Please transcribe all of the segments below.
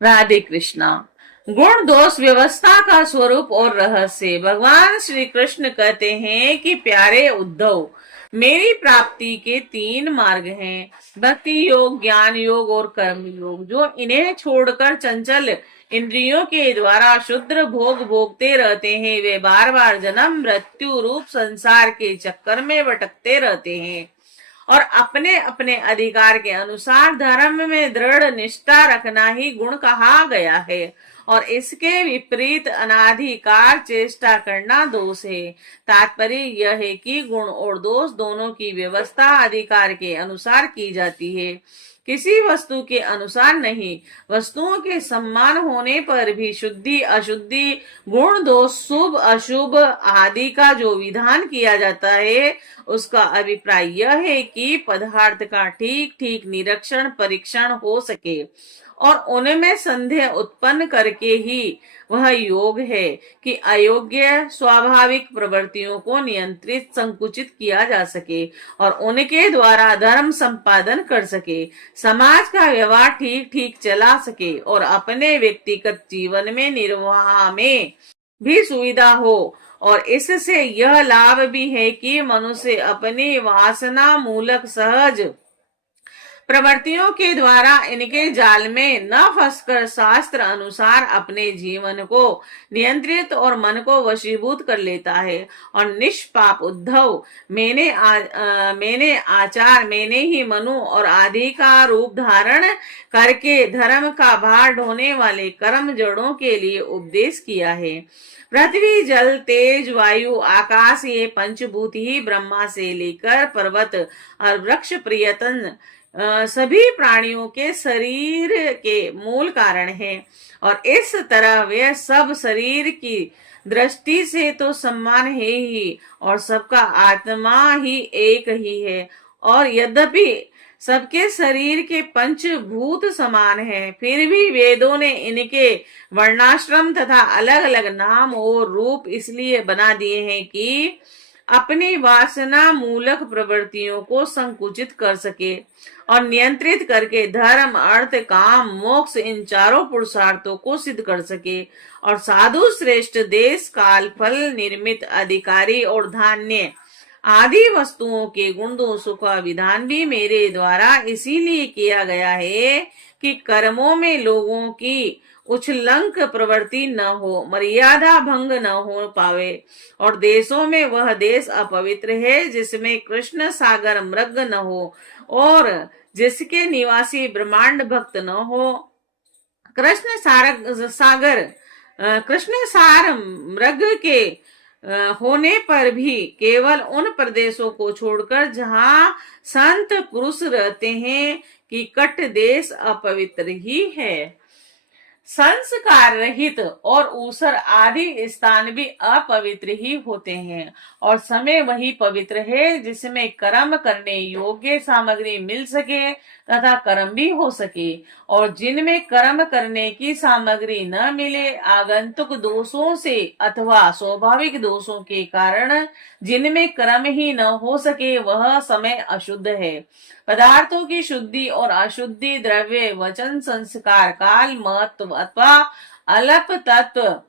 राधे कृष्णा। गुण दोष व्यवस्था का स्वरूप और रहस्य। भगवान श्री कृष्ण कहते हैं कि प्यारे उद्धव, मेरी प्राप्ति के तीन मार्ग हैं, भक्ति योग, ज्ञान योग और कर्म योग। जो इन्हें छोड़कर चंचल इंद्रियों के द्वारा शुद्र भोग भोगते रहते हैं, वे बार बार जन्म मृत्यु रूप संसार के चक्कर में भटकते रहते हैं और अपने अपने अधिकार के अनुसार धर्म में दृढ़ निष्ठा रखना ही गुण कहा गया है और इसके विपरीत अनाधिकार चेष्टा करना दोष है। तात्पर्य यह है कि गुण और दोष दोनों की व्यवस्था अधिकार के अनुसार की जाती है, किसी वस्तु के अनुसार नहीं। वस्तुओं के समान होने पर भी शुद्धि अशुद्धि, गुण दोष, शुभ अशुभ आदि का जो विधान किया जाता है, उसका अभिप्राय यह है कि पदार्थ का ठीक ठीक निरीक्षण परीक्षण हो सके और उनमें संदेह उत्पन्न करके ही वह योग है कि अयोग्य स्वाभाविक प्रवृत्तियों को नियंत्रित संकुचित किया जा सके और उनके द्वारा धर्म संपादन कर सके, समाज का व्यवहार ठीक ठीक चला सके और अपने व्यक्तिगत जीवन में निर्वाह में भी सुविधा हो। और इससे यह लाभ भी है कि मनुष्य अपनी वासना मूलक सहज प्रवृत्तियों के द्वारा इनके जाल में न फंसकर शास्त्र अनुसार अपने जीवन को नियंत्रित और मन को वशीभूत कर लेता है। और निष्पाप उद्धव, मैंने आचार, मैंने ही मनु और आदि का रूप धारण करके धर्म का भार ढोने वाले कर्म जड़ों के लिए उपदेश किया है। पृथ्वी जल तेज वायु आकाश, ये पंचभूत ही ब्रह्मा से लेकर पर्वत और वृक्ष प्रियतन सभी प्राणियों के शरीर के मूल कारण है और इस तरह वे सब शरीर की दृष्टि से तो समान है ही और सबका आत्मा ही एक ही है। और यद्यपि सबके शरीर के पंचभूत समान हैं, फिर भी वेदों ने इनके वर्णाश्रम तथा अलग अलग नाम और रूप इसलिए बना दिए हैं कि अपनी वासना मूलक प्रवृत्तियों को संकुचित कर सके और नियंत्रित करके धर्म अर्थ काम मोक्ष इन चारों पुरुषार्थों को सिद्ध कर सके। और साधु श्रेष्ठ देश काल फल निर्मित अधिकारी और धान्य आदि वस्तुओं के गुण दोषों का विधान भी मेरे द्वारा इसीलिए किया गया है कि कर्मों में लोगों की उच्छृंखल प्रवृत्ति न हो, मर्यादा भंग न हो पावे। और देशों में वह देश अपवित्र है जिसमें कृष्ण सागर मृग न हो और जिसके निवासी ब्रह्मांड भक्त न हो। कृष्ण सार मृग के होने पर भी केवल उन प्रदेशों को छोड़कर जहां संत पुरुष रहते हैं कि कट देश अपवित्र ही है। संस्कार रहित और ऊसर आदि स्थान भी अपवित्र ही होते हैं और समय वही पवित्र है जिसमें कर्म करने योग्य सामग्री मिल सके तथा कर्म भी हो सके। और जिनमें कर्म करने की सामग्री न मिले, आगंतुक दोषों से अथवा स्वाभाविक दोषों के कारण जिनमें कर्म ही न हो सके, वह समय अशुद्ध है। पदार्थों की शुद्धि और अशुद्धि द्रव्य वचन संस्कार काल महत्व अथवा अल्प तत्व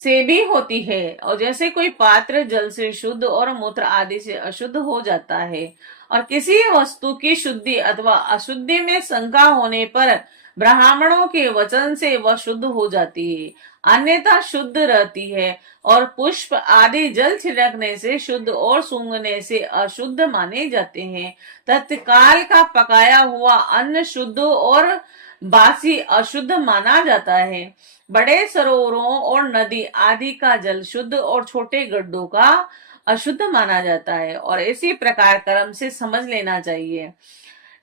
से भी होती है। और जैसे कोई पात्र जल से शुद्ध और मूत्र आदि से अशुद्ध हो जाता है और किसी वस्तु की शुद्धि अथवा अशुद्धि में शंका होने पर ब्राह्मणों के वचन से वह शुद्ध हो जाती है, अन्यथा शुद्ध रहती है। और पुष्प आदि जल छिड़कने से शुद्ध और सूंघने से अशुद्ध माने जाते हैं। तत्काल का पकाया हुआ अन्न शुद्ध और बासी अशुद्ध माना जाता है। बड़े सरोवरों और नदी आदि का जल शुद्ध और छोटे गड्ढों का अशुद्ध माना जाता है। और इसी प्रकार कर्म से समझ लेना चाहिए।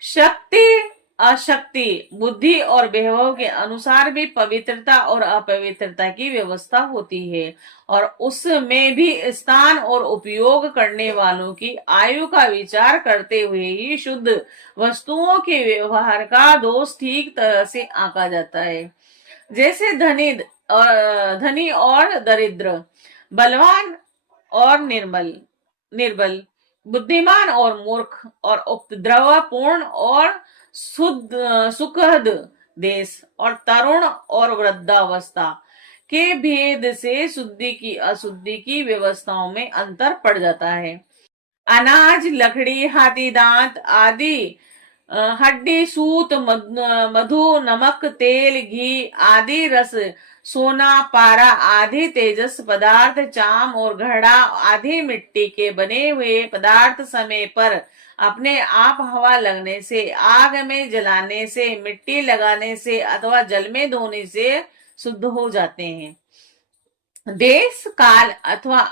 शक्ति अशक्ति बुद्धि और वैभव के अनुसार भी पवित्रता और अपवित्रता की व्यवस्था होती है और उसमें भी स्थान और उपयोग करने वालों की आयु का विचार करते हुए ही शुद्ध वस्तुओं के व्यवहार का दोष ठीक तरह से आंका जाता है। जैसे धनी और दरिद्र, बलवान और निर्बल, बुद्धिमान और मूर्ख और उपद्रवपूर्ण और सुखद, देश और तरुण और वृद्धावस्था के भेद से शुद्धि की अशुद्धि की व्यवस्थाओं में अंतर पड़ जाता है। अनाज, लकड़ी, हाथी दांत आदि, हड्डी, सूत, मधु, नमक, तेल, घी आदि, रस, सोना, पारा आदि तेजस पदार्थ, चाम और घड़ा आदि मिट्टी के बने हुए पदार्थ समय पर अपने आप हवा लगने से, आग में जलाने से, मिट्टी लगाने से अथवा जल में धोने से शुद्ध हो जाते हैं। देश काल अथवा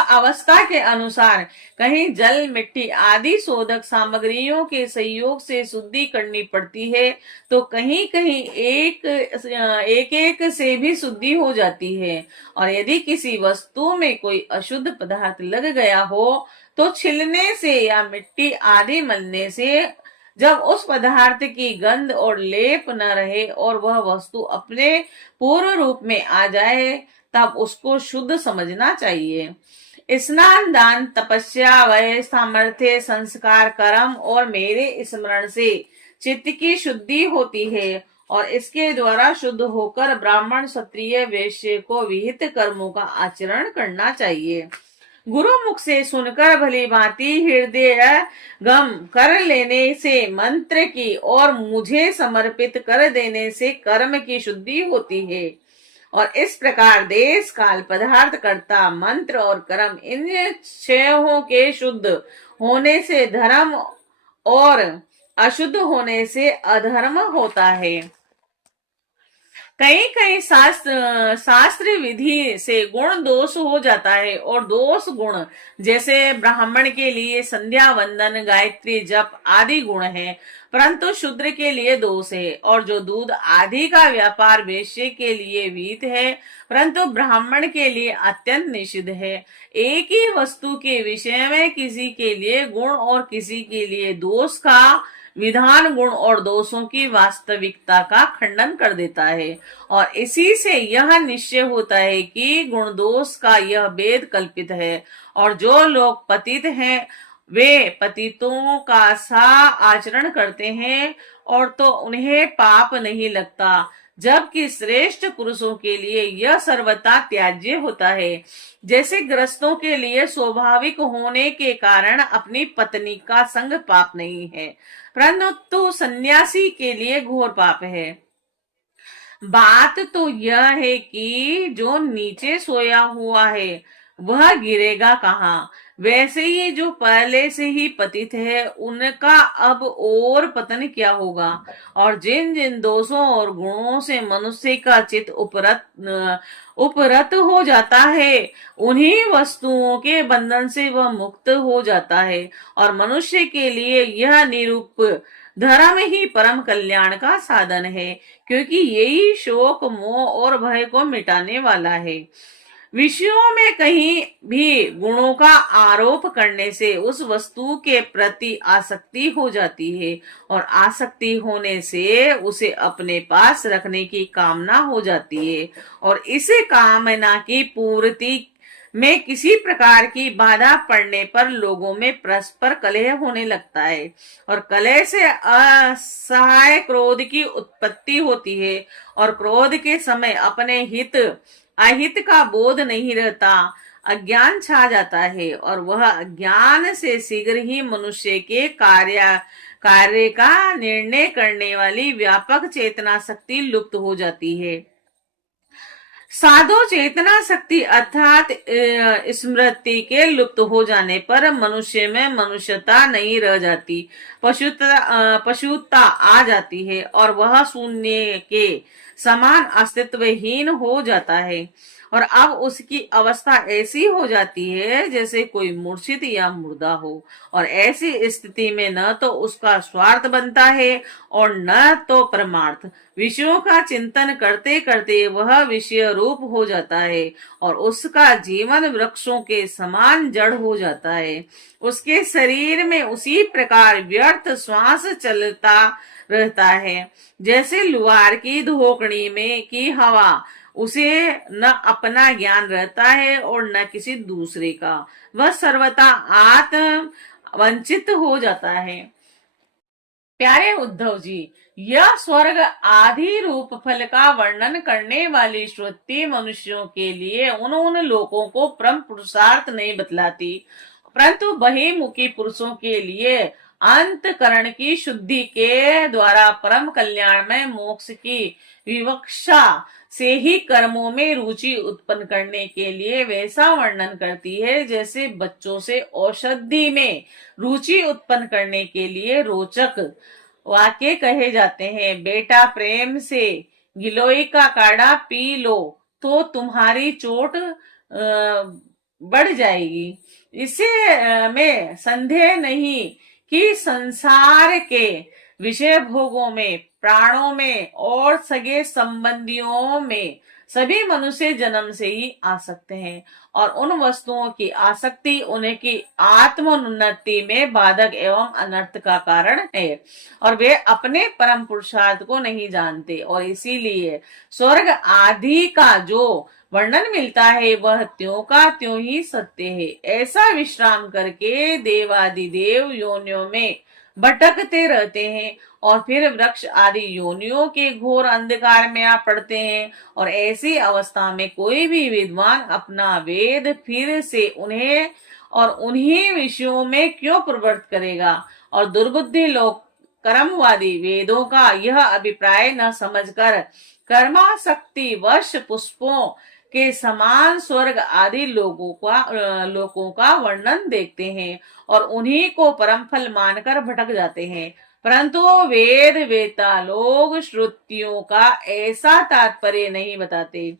अवस्था के अनुसार कहीं जल, मिट्टी आदि शोधक सामग्रियों के सहयोग से शुद्धि करनी पड़ती है, तो कहीं कहीं एक से भी शुद्धि हो जाती है। और यदि किसी वस्तु में कोई अशुद्ध पदार्थ लग गया हो तो छिलने से या मिट्टी आदि मलने से, जब उस पदार्थ की गंध और लेप न रहे और वह वस्तु अपने पूर्व रूप में आ जाए, तब उसको शुद्ध समझना चाहिए। स्नान, दान, तपस्या, वय, सामर्थ्य, संस्कार, कर्म और मेरे स्मरण से चित्त की शुद्धि होती है और इसके द्वारा शुद्ध होकर ब्राह्मण, क्षत्रिय, वैश्य को विहित कर्मों का आचरण करना चाहिए। गुरु मुख से सुनकर भली भांति हृदय गम कर लेने से मंत्र की और मुझे समर्पित कर देने से कर्म की शुद्धि होती है। और इस प्रकार देश, काल, पदार्थ, कर्ता, मंत्र और कर्म इन छहों के शुद्ध होने से धर्म और अशुद्ध होने से अधर्म होता है। कई कई शास्त्र विधि से गुण दोष हो जाता है और दोष गुण जैसे ब्राह्मण के लिए संध्या वंदन, गायत्री जप आदि गुण है, परंतु शूद्र के लिए दोष है। और जो दूध आदि का व्यापार वैश्य के लिए विहित है, परंतु ब्राह्मण के लिए अत्यंत निषिद्ध है। एक ही वस्तु के विषय में किसी के लिए गुण और किसी के लिए दोष का विधान गुण और दोषों की वास्तविकता का खंडन कर देता है। और इसी से यह निश्चय होता है कि गुण दोष का यह भेद कल्पित है और जो लोग पतित हैं वे पतितों का सा आचरण करते हैं और तो उन्हें पाप नहीं लगता, जबकि श्रेष्ठ पुरुषों के लिए यह सर्वथा त्याज्य होता है। जैसे गृहस्थों के लिए स्वाभाविक होने के कारण अपनी पत्नी का संग पाप नहीं है, परंतु सन्यासी के लिए घोर पाप है। बात तो यह है कि जो नीचे सोया हुआ है वह गिरेगा कहाँ। वैसे ही जो पहले से ही पतित है उनका अब और पतन क्या होगा। और जिन जिन दोषों और गुणों से मनुष्य का चित्त उपरत हो जाता है उन्हीं वस्तुओं के बंधन से वह मुक्त हो जाता है। और मनुष्य के लिए यह निरूप धर्म ही परम कल्याण का साधन है, क्योंकि यही शोक, मोह और भय को मिटाने वाला है। विषयों में कहीं भी गुणों का आरोप करने से उस वस्तु के प्रति आसक्ति हो जाती है और आसक्ति होने से उसे अपने पास रखने की कामना हो जाती है और इस कामना की पूर्ति में किसी प्रकार की बाधा पड़ने पर लोगों में परस्पर कलह होने लगता है और कलह से असहाय क्रोध की उत्पत्ति होती है और क्रोध के समय अपने अहित का बोध नहीं रहता, अज्ञान छा जाता है और वह अज्ञान से शीघ्र ही मनुष्य के कार्य का निर्णय करने वाली व्यापक चेतना शक्ति लुप्त हो जाती है। साधो चेतना शक्ति अर्थात स्मृति के लुप्त हो जाने पर मनुष्य में मनुष्यता नहीं रह जाती, पशुता आ जाती है और वह शून्य के समान अस्तित्वहीन हो जाता है। और अब उसकी अवस्था ऐसी हो जाती है जैसे कोई मूर्छित या मुर्दा हो और ऐसी स्थिति में न तो उसका स्वार्थ बनता है और न तो परमार्थ। विषयों का चिंतन करते करते वह विषय रूप हो जाता है और उसका जीवन वृक्षों के समान जड़ हो जाता है। उसके शरीर में उसी प्रकार व्यर्थ श्वास चलता रहता है जैसे लुहार की धोकड़ी में की हवा। उसे न अपना ज्ञान रहता है और न किसी दूसरे का, वह सर्वथा आत्म वंचित हो जाता है। प्यारे उद्धव जी, यह स्वर्ग आदि रूप फल का वर्णन करने वाली श्रुति मनुष्यों के लिए उन लोगों को परम पुरुषार्थ नहीं बतलाती, परंतु बहिमुखी पुरुषों के लिए अंतकरण की शुद्धि के द्वारा परम कल्याणमय मोक्ष की विवक्षा से ही कर्मों में रुचि उत्पन्न करने के लिए वैसा वर्णन करती है जैसे बच्चों से औषधि में रुचि उत्पन्न करने के लिए रोचक वाक्य कहे जाते हैं। बेटा प्रेम से गिलोय का काढ़ा पी लो तो तुम्हारी चोट बढ़ जाएगी। इसे में संदेह नहीं कि संसार के विषय भोगों में, प्राणों में और सगे संबंधियों में सभी मनुष्य जन्म से ही आ सकते हैं और उन वस्तुओं की आसक्ति उन्हें की आत्मोन्नति में बाधक एवं अनर्थ का कारण है और वे अपने परम पुरुषार्थ को नहीं जानते और इसीलिए स्वर्ग आदि का जो वर्णन मिलता है वह त्यों का त्यों ही सत्य है। ऐसा विश्राम करके देवादिदेव योनियों में भटकते रहते हैं और फिर वृक्ष आदि योनियों के घोर अंधकार में आ पड़ते हैं और ऐसी अवस्था में कोई भी विद्वान अपना वेद फिर से उन्हें और उन्हीं विषयों में क्यों प्रवृत्त करेगा और दुर्बुद्धि लोग कर्मवादी वेदों का यह अभिप्राय न समझकर कर्माशक्ति वश पुष्पों के समान स्वर्ग आदि लोगों का वर्णन देखते हैं और उन्हीं को परम फल मानकर भटक जाते हैं। परंतु वेद वेता लोग श्रुतियों का ऐसा तात्पर्य नहीं बताते।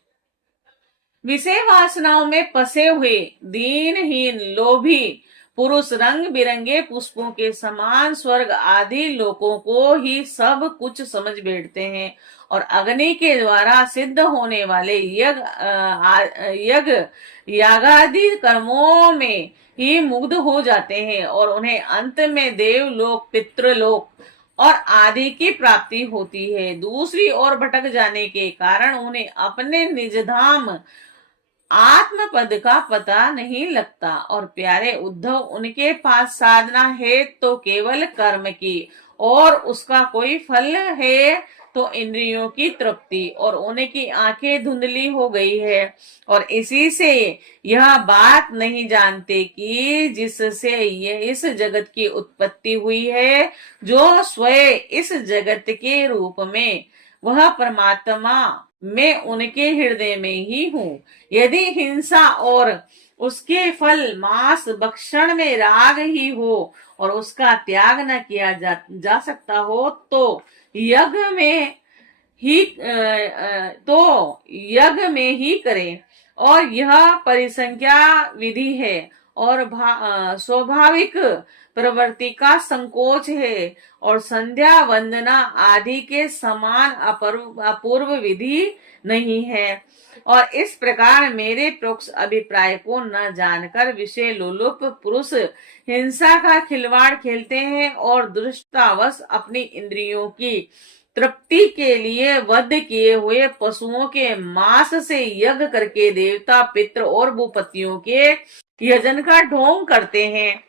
विषय वासनाओं में फंसे हुए दीनहीन लोभी पुरुष रंग बिरंगे पुष्पों के समान स्वर्ग आदि लोगों को ही सब कुछ समझ बैठते हैं और अग्नि के द्वारा सिद्ध होने वाले यज्ञ यागादि कर्मों में ही मुग्ध हो जाते हैं और उन्हें अंत में देवलोक पितृलोक और आदि की प्राप्ति होती है। दूसरी ओर भटक जाने के कारण उन्हें अपने निज धाम आत्म पद का पता नहीं लगता और प्यारे उद्धव उनके पास साधना है तो केवल कर्म की और उसका कोई फल है तो इंद्रियों की तृप्ति और उनकी आंखें धुंधली हो गई है और इसी से यह बात नहीं जानते कि जिससे ये इस जगत की उत्पत्ति हुई है जो स्वयं इस जगत के रूप में वह परमात्मा मैं उनके हृदय में ही हूँ। यदि हिंसा और उसके फल मांस भक्षण में राग ही हो और उसका त्याग न किया जा सकता हो तो यज्ञ में ही करें और यह परिसंख्या विधि है और स्वाभाविक प्रवृत्ति का संकोच है और संध्या वंदना आदि के समान अपूर्व विधि नहीं है। और इस प्रकार मेरे प्रोक्त अभिप्राय को न जानकर विषय लोलुप पुरुष हिंसा का खिलवाड़ खेलते हैं और दुष्टतावश अपनी इंद्रियों की तृप्ति के लिए वध किए हुए पशुओं के मांस से यज्ञ करके देवता पितृ और भूपतियों के यजन का ढोंग करते हैं।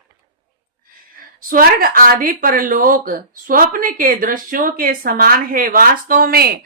स्वर्ग आदि परलोक स्वप्न के दृश्यों के समान है, वास्तव में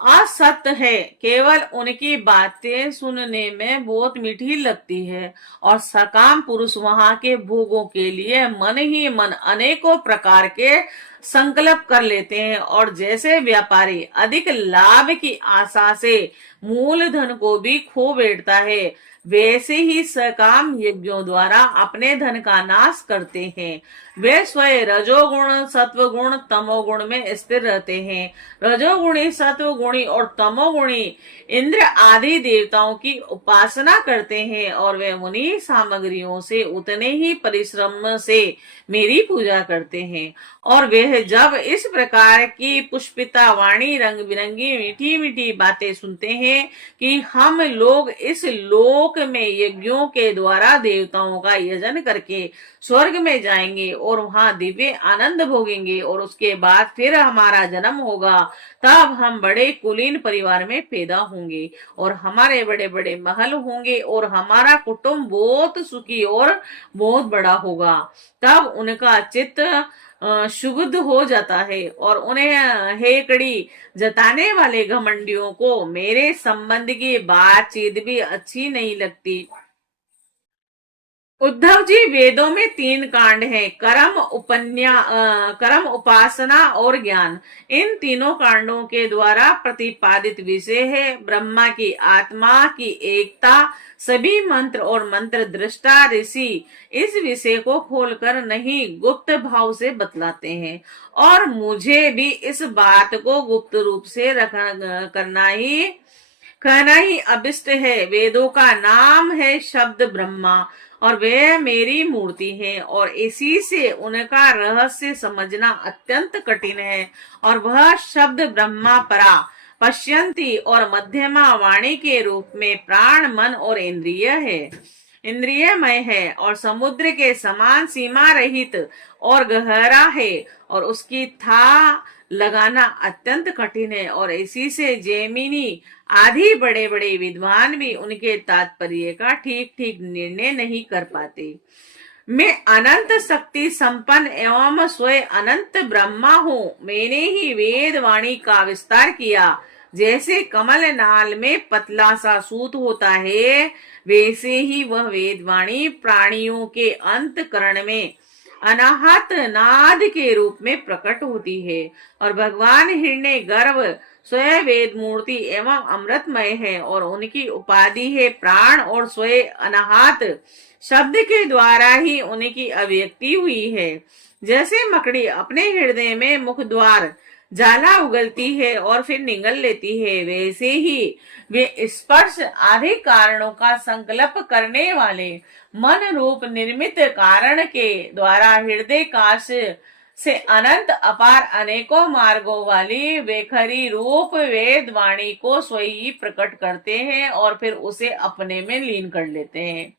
असत्य है। केवल उनकी बातें सुनने में बहुत मीठी लगती है और सकाम पुरुष वहां के भोगों के लिए मन ही मन अनेकों प्रकार के संकल्प कर लेते हैं और जैसे व्यापारी अधिक लाभ की आशा से मूलधन को भी खो बैठता है वैसे ही सकाम यज्ञों द्वारा अपने धन का नाश करते हैं। वे स्वयं रजोगुण सत्वगुण तमोगुण में स्थिर रहते हैं। रजोगुणी सत्वगुणी और तमोगुणी इंद्र आदि देवताओं की उपासना करते हैं और वे उन्हीं सामग्रियों से उतने ही परिश्रम से मेरी पूजा करते हैं और वे जब इस प्रकार की पुष्पिता वाणी रंग बिरंगी मीठी मीठी बातें सुनते हैं कि हम लोग इस लोक में यज्ञों के द्वारा देवताओं का यजन करके स्वर्ग में जाएंगे और वहां दिव्य आनंद भोगेंगे और उसके बाद फिर हमारा जन्म होगा, तब हम बड़े कुलीन परिवार में पैदा होंगे और हमारे बड़े बड़े महल होंगे और हमारा कुटुंब बहुत सुखी और बहुत बड़ा होगा। तब उनका चित्त शुद्ध हो जाता है, और उन्हें हेकड़ी जताने वाले घमंडियों को मेरे संबंध की बातचीत भी अच्छी नहीं लगती। उद्धव जी, वेदों में 3 कांड हैं, कर्म, उपासना और ज्ञान। इन तीनों कांडों के द्वारा प्रतिपादित विषय है ब्रह्मा की आत्मा की एकता। सभी मंत्र और मंत्र दृष्टा ऋषि इस विषय को खोलकर नहीं गुप्त भाव से बतलाते हैं, और मुझे भी इस बात को गुप्त रूप से कहना ही अभिष्ट है। वेदों का नाम है शब्द ब्रह्मा, और वे मेरी मूर्ति है, और इसी से उनका रहस्य समझना अत्यंत कठिन है। और वह शब्द ब्रह्मा परा पश्यंती और मध्यमा वाणी के रूप में प्राण, मन और इंद्रियमय है, और समुद्र के समान सीमा रहित और गहरा है, और उसकी था लगाना अत्यंत कठिन है। और इसी से जैमिनी आदि बड़े बड़े विद्वान भी उनके तात्पर्य का ठीक ठीक निर्णय नहीं कर पाते। मैं अनंत शक्ति संपन्न एवं स्वयं अनंत ब्रह्मा हूँ। मैंने ही वेद वाणी का विस्तार किया। जैसे कमल नाल में पतला सा सूत होता है, वैसे ही वह वेद वाणी प्राणियों के अंतकरण में अनाहत नाद के रूप में प्रकट होती है। और भगवान हिरण्य गर्भ स्वयं वेद मूर्ति एवं अमृतमय है, और उनकी उपाधि है प्राण, और स्वयं अनाहत शब्द के द्वारा ही उनकी अभिव्यक्ति हुई है। जैसे मकड़ी अपने हृदय में मुख द्वार जाला उगलती है और फिर निगल लेती है, वैसे ही वे स्पर्श आदि कारणों का संकल्प करने वाले मन रूप निर्मित कारण के द्वारा हृदय काश से अनंत अपार अनेकों मार्गों वाली वेखरी रूप वेद वाणी को स्वयं ही प्रकट करते हैं, और फिर उसे अपने में लीन कर लेते हैं।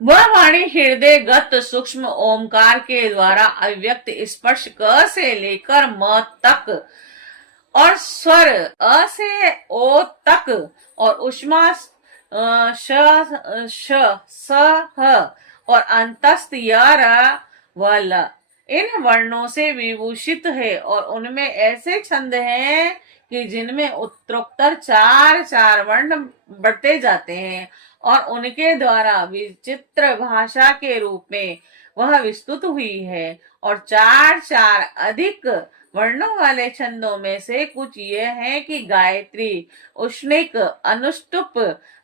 वह वाणी हृदय गत सूक्ष्म ओमकार के द्वारा अव्यक्त स्पर्श क से लेकर म तक, और स्वर अ से ओ तक, और उष्मा श स ह, और अंतस्थ य र व ल इन वर्णों से विभूषित है। और उनमें ऐसे छंद हैं कि जिनमें उत्तरोत्तर 4 वर्ण बढ़ते जाते हैं, और उनके द्वारा विचित्र भाषा के रूप में वह विस्तृत हुई है। और 4 अधिक वर्णों वाले छंदों में से कुछ ये हैं कि गायत्री, उष्णिक, अनुष्टुप,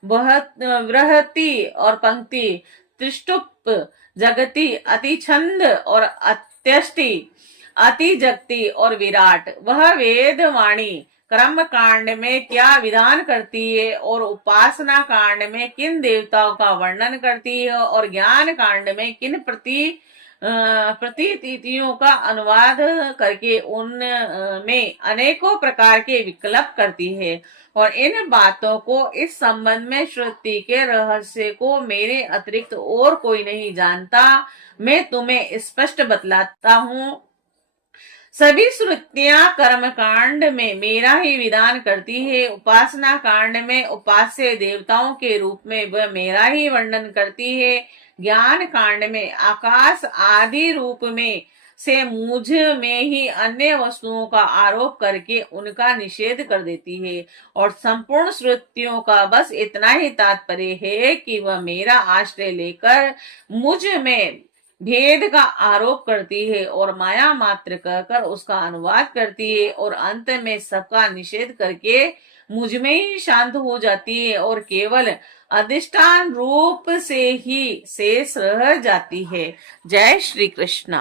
बृहति और पंक्ति, त्रिष्टुप, जगति, अतिछंद और अत्यष्टि, अति जगति और विराट। वह वेद वाणी कर्म कांड में क्या विधान करती है, और उपासना कांड में किन देवताओं का वर्णन करती है, और ज्ञान कांड में किन प्रतितिथियों का अनुवाद करके उनमें अनेकों प्रकार के विकल्प करती है। और इन बातों को इस संबंध में श्रुति के रहस्य को मेरे अतिरिक्त और कोई नहीं जानता। मैं तुम्हें स्पष्ट बतलाता हूँ। सभी श्रुतियां कर्म कांड में मेरा ही विधान करती है, उपासना कांड में उपास्य देवताओं के रूप में वह मेरा ही वर्णन करती है, ज्ञान कांड में आकाश आदि रूप में से मुझ में ही अन्य वस्तुओं का आरोप करके उनका निषेध कर देती है, और संपूर्ण श्रुतियों का बस इतना ही तात्पर्य है कि वह मेरा आश्रय लेकर मुझ में भेद का आरोप करती है, और माया मात्र कहकर उसका अनुवाद करती है, और अंत में सबका निषेध करके मुझ में ही शांत हो जाती है, और केवल अधिष्ठान रूप से ही शेष रह जाती है। जय श्री कृष्ण।